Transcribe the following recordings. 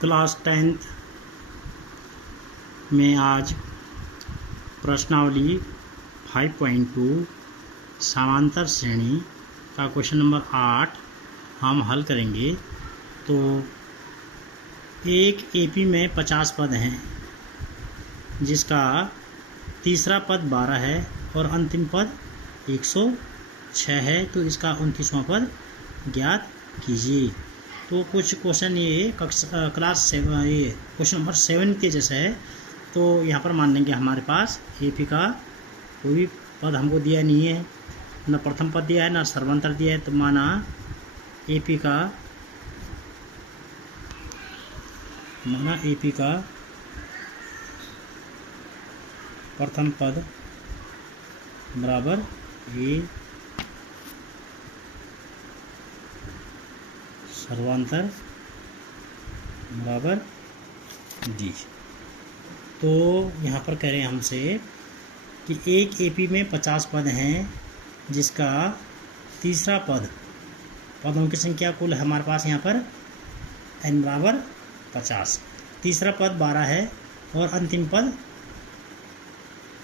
Class 10th में आज प्रश्नावली 5.2 समांतर श्रेणी का क्वेश्चन नंबर 8 हम हल करेंगे। तो एक एपी में 50 पद हैं, जिसका तीसरा पद 12 है और अंतिम पद 106 है। तो इसका 29वां पद ज्ञात कीजिए। तो कुछ क्वेश्चन ये क्लास 7 ये क्वेश्चन नंबर 7 के जैसा है। तो यहाँ पर मान लेंगे हमारे पास एपी का कोई पद हमको दिया नहीं है, न प्रथम पद दिया है ना सर्वांतर दिया है। तो माना एपी का प्रथम पद बराबर ए सर्वांतर बराबर डी। तो यहाँ पर कह रहे हैं हमसे कि एक एपी में 50 पद हैं, जिसका तीसरा पदों की संख्या कुल है हमारे पास यहाँ पर n बराबर 50। तीसरा पद 12 है और अंतिम पद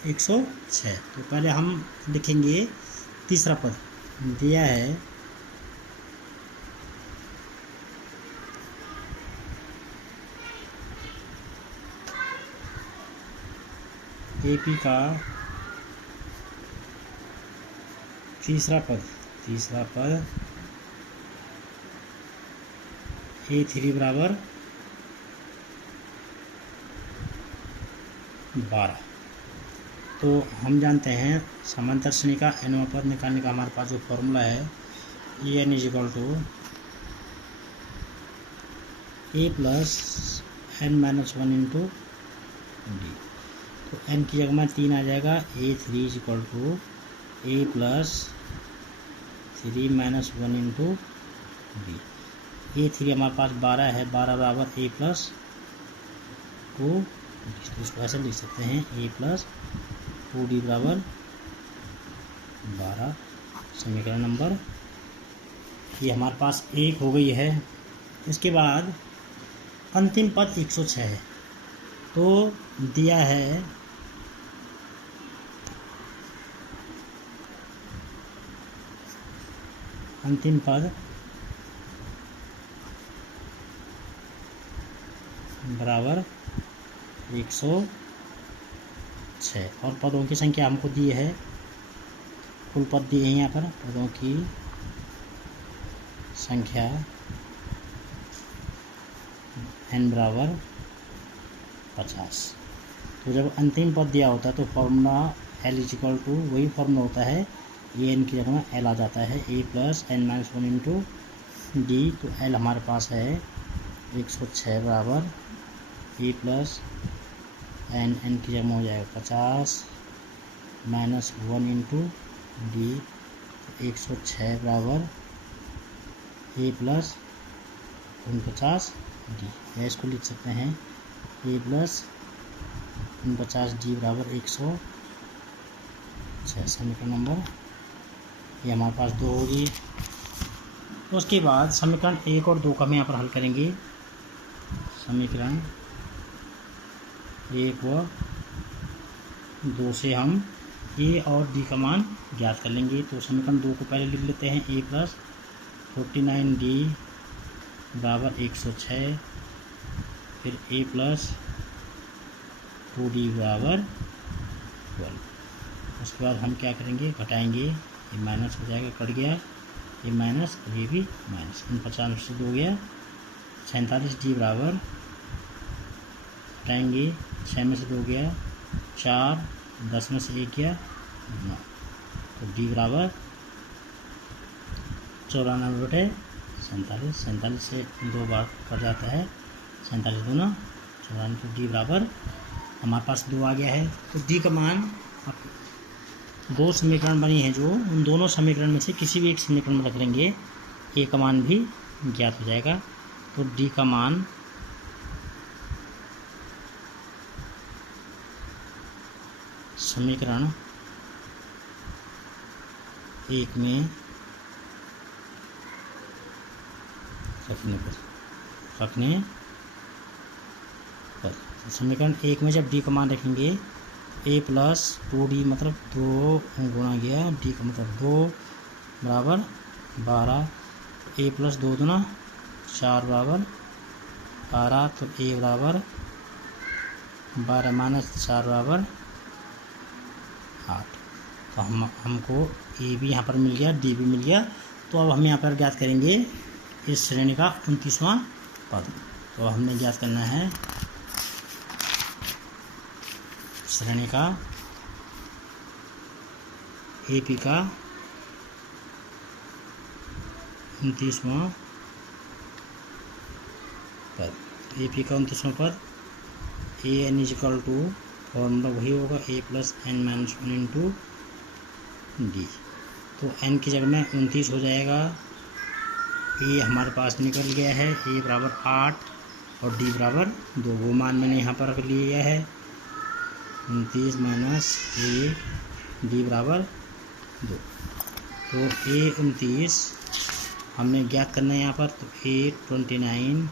106। तो पहले हम लिखेंगे तीसरा पद दिया है एपी का तीसरा पद A3 बराबर 12। तो हम जानते हैं समांतर श्रेणी का nवां पद निकालने का हमारे पास जो फॉर्मूला है En = A plus n-1 into D. तो n की जगह में 3 आ जाएगा। A3 = A plus 3-1 into D. A3 हमारे पास 12 है, 12 बराबर A प्लस 2। तो इसको ऐसे लिख सकते हैं A प्लस 2D बराबर 12। समीकरण नंबर ये हमारे पास 1 हो गई है। इसके बाद अंतिम पद 106 है। तो दिया है अंतिम पद बराबर 106 और पदों की संख्या हमको दी है, कुल पद दिए हैं यहाँ पर। पदों की संख्या n बराबर 50। तो जब अंतिम पद दिया होता है तो फॉर्मूला L = वही फॉर्मूला होता है, ए एन की जगह में L आ जाता है, A plus n-1 into D. तो L हमारे पास है 106 बराबर A प्लस n की जगह हो जाएगा 50 -1 इंटू डी। 106 बराबर A प्लस 49 डी। या इसको लिख सकते हैं A प्लस 49 डी बराबर 106। समीकरण नंबर ये हमारे पास 2 होगी। उसके बाद समीकरण 1 और 2 का हम यहाँ पर हल करेंगे। समीकरण 1 व 2 से हम A और D का मान ज्ञात कर लेंगे। तो समीकरण 2 को पहले लिख लेते हैं। A प्लस 49D बराबर 106, फिर A प्लस 2D बराबर 12। उसके बाद हम क्या करेंगे, घटाएंगे, ये माइनस हो जाएगा, कट गया ये माइनस और ये भी माइनस। 50 से 2 गया 47D बराबर, घटाएंगे 6 में से 2 गया 4, 10 में से 1 गया 9। तो D बराबर 94/47। 47 से 2 बार कट जाता है, 47 दूना 94। तो D बराबर हमारे पास 2 आ गया है। तो D का मान 2 समीकरण बनी है जो, उन दोनों समीकरण में से किसी भी एक समीकरण में रख लेंगे, A का मान भी ज्ञात हो जाएगा। तो D का मान समीकरण 1 में रखने पद। समीकरण 1 में जब डी का मान रखेंगे ए प्लस 2d मतलब 2 गुणा गया डी का मतलब 2 बराबर 12, ए प्लस 2 दूना 4 बराबर 12, तो ए बराबर 12 माइनस 4 बराबर 8। तो हमको ए भी यहाँ पर मिल गया, डी भी मिल गया। तो अब हम यहाँ पर ज्ञात करेंगे इस श्रेणी का 29वां पद। तो हमने ज्ञात करना है श्रेणी का एपी का 29वां पद। एपी का 29वां पद A N equal to formula वही होगा A plus N minus 1 into D. तो एन की जगह में 29 हो जाएगा। ए हमारे पास निकल गया है, ए बराबर 8 और डी बराबर 2, वो मान मैंने यहाँ पर रख लिया है 29 माइनस ए, डी बराबर 2। तो ए 29 हमने ज्ञात करना है यहाँ पर। तो ए 29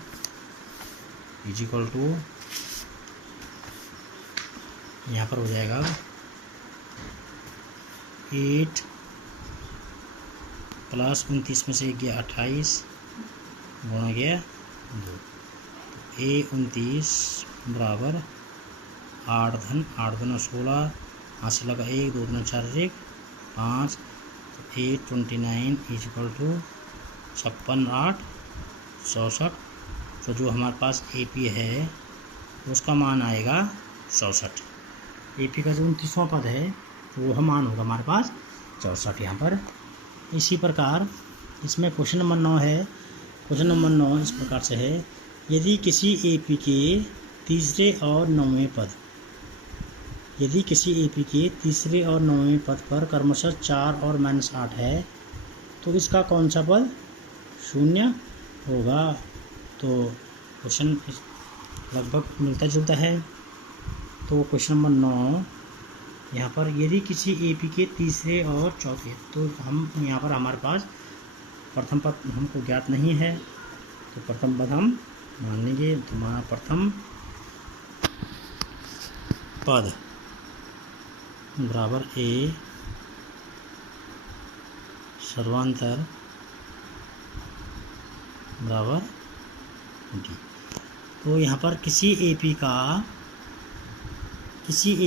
इजिकल टू यहाँ पर हो जाएगा 8 प्लस 29 में से गया 28 गुणा गया 2। तो ए 29 बराबर 8 धन 8 दूना 16, हाथ से लगा 1, 2 दूना 4 1 5। तो ए 29 इजिकल टू 56 8 64। तो जो हमारे पास ए पी है उसका मान आएगा 64। ए पी का जो 29वां पद है तो वह मान होगा हमारे पास 64 यहाँ पर। इसी प्रकार इसमें क्वेश्चन नंबर 9 है। क्वेश्चन नंबर 9 इस प्रकार से है, यदि किसी ए पी के तीसरे और 9वें पद, यदि किसी ए पी के तीसरे और 9वें पद पर क्रमशः 4 और -8 है तो इसका कौन सा पद शून्य होगा। तो क्वेश्चन लगभग मिलता जुलता है। तो क्वेश्चन नंबर 9 यहाँ पर, यदि किसी ए पी के तीसरे और चौथे, तो हम यहाँ पर हमारे पास प्रथम पद हमको ज्ञात नहीं है, तो प्रथम पद हम मान लेंगे। तो हमारा प्रथम पद बराबर ए सर्वांतर बराबर डी। तो यहाँ पर किसी ए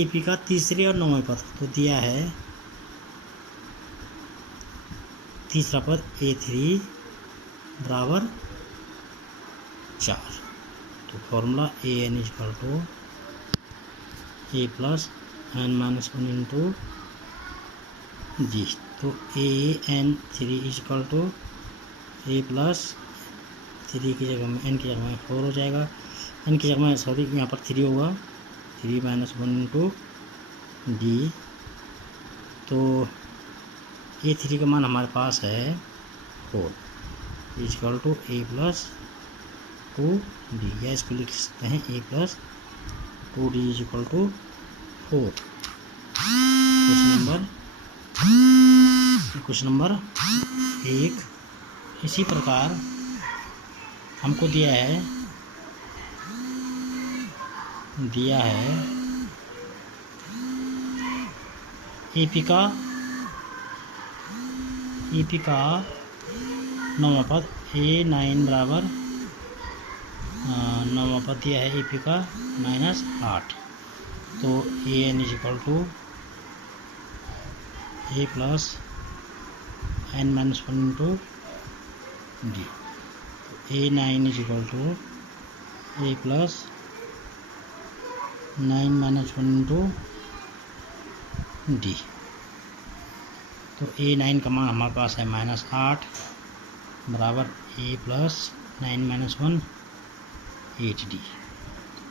पी का तीसरे और 9वें पद तो दिया है, तीसरा पद A3 बराबर 4। तो formula A N equal to A plus N minus 1 into G. तो A N 3 equal to A plus 3 की जगह में एन की जगह में 4 हो जाएगा, एन की जगह में सॉरी यहाँ पर 3 होगा, 3 माइनस 1 इंटू डी। तो A3 का मान हमारे पास है 4 is equal to A plus 2d, या इसको लिख सकते हैं A plus 2d equal to 4। Question number 1। इसी प्रकार हमको दिया है एपी का 9वां पद A9 बराबर 9वां पद दिया है एपी का -8। तो A N equal to A plus N minus 1 into D. A9 equal to A plus 9 minus 1 into D. तो A9 का मान हमारे पास है -8 बराबर A plus 9 minus 1 8d।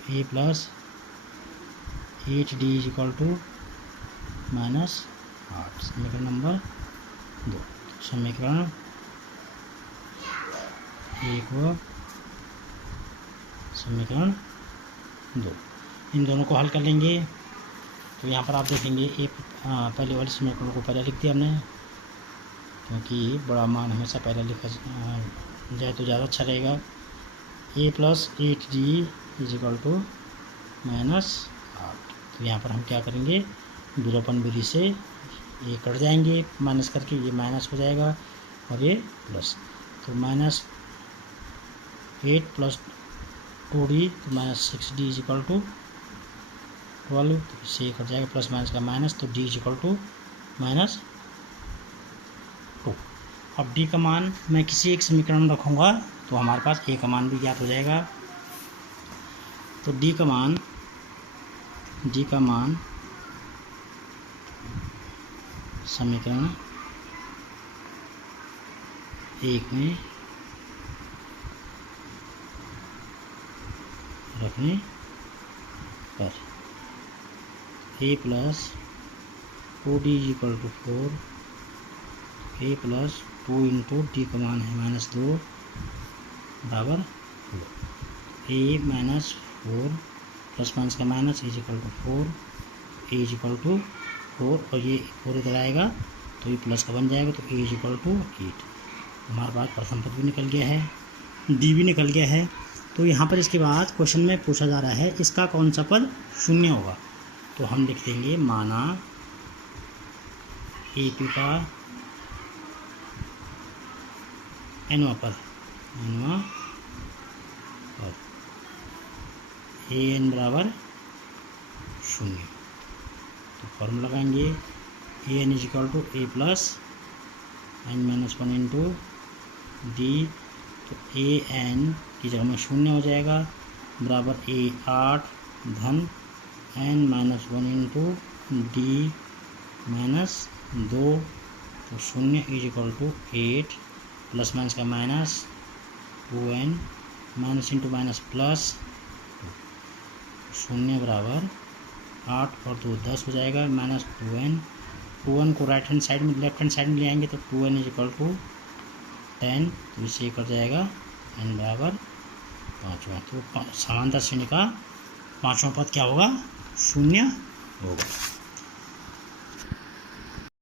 A plus 8d is equal to -8। समीकरण नंबर 2। समीकरण 1 व समीकरण 2 इन दोनों को हल कर लेंगे। तो यहाँ पर आप देखेंगे पहले वाले समीकरण को पहले लिख दिया हमने, क्योंकि बड़ा मान हमेशा पहले लिखा जाए तो ज़्यादा अच्छा रहेगा। A plus 8d is equal to -8। तो यहाँ पर हम क्या करेंगे, विलोपन विधि से ये कट जाएंगे माइनस करके, ये माइनस हो जाएगा और ये प्लस। तो -8 + 2d तो -6d = 12। तो इससे कट जाएगा प्लस माइनस का माइनस, तो d = -2। अब d का मान मैं किसी एक समीकरण में रखूँगा तो हमारे पास a का मान भी ज्ञात हो जाएगा। तो d का मान समीकरण 1 में रखने पर a + 2d = 4, a + 2 × d का मान है -2 बराबर 2। a - 4 प्लस माइनस का माइनस = 4, a = 4 और ये 4 इधर आएगा तो ये प्लस का बन जाएगा, तो a = 8। हमारे पास प्रथम पद भी निकल गया है, d भी निकल गया है। तो यहाँ पर इसके बाद क्वेश्चन में पूछा जा रहा है इसका कौन सा पद शून्य होगा। तो हम लिख देंगे माना AP का nवां पद an बराबर 0। तो फॉर्मूला लगाएंगे an = a + n - 1 × d। तो an की जगह में 0 हो जाएगा बराबर a8 धन n - 1 × d - 2। तो 0 = 8 प्लस माइनस का minus 2n minus into minus plus 0 बराबर 8 और 2 10 हो जाएगा -2n। 2n को लेफ्ट हैंड साइड में ले आएंगे तो 2n = 10। तो इससे कट जाएगा n बराबर 5वां। तो समांतर श्रेणी का 5वां पद क्या होगा, 0 होगा।